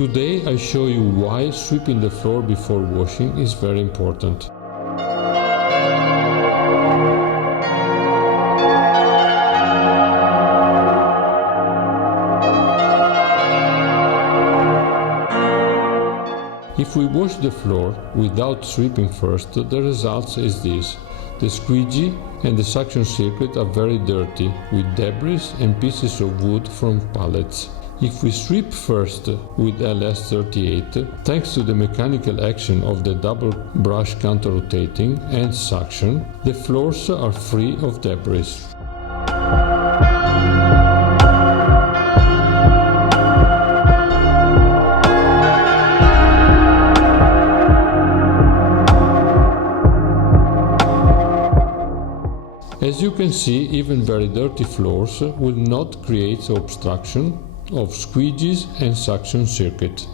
Today I show you why sweeping the floor before washing is very important. If we wash the floor without sweeping first, the result is this. The squeegee and the suction circuit are very dirty, with debris and pieces of wood from pallets. If we sweep first with LS38, thanks to the mechanical action of the double brush counter-rotating and suction, the floors are free of debris. As you can see, even very dirty floors will not create obstruction of squeegees and suction circuit.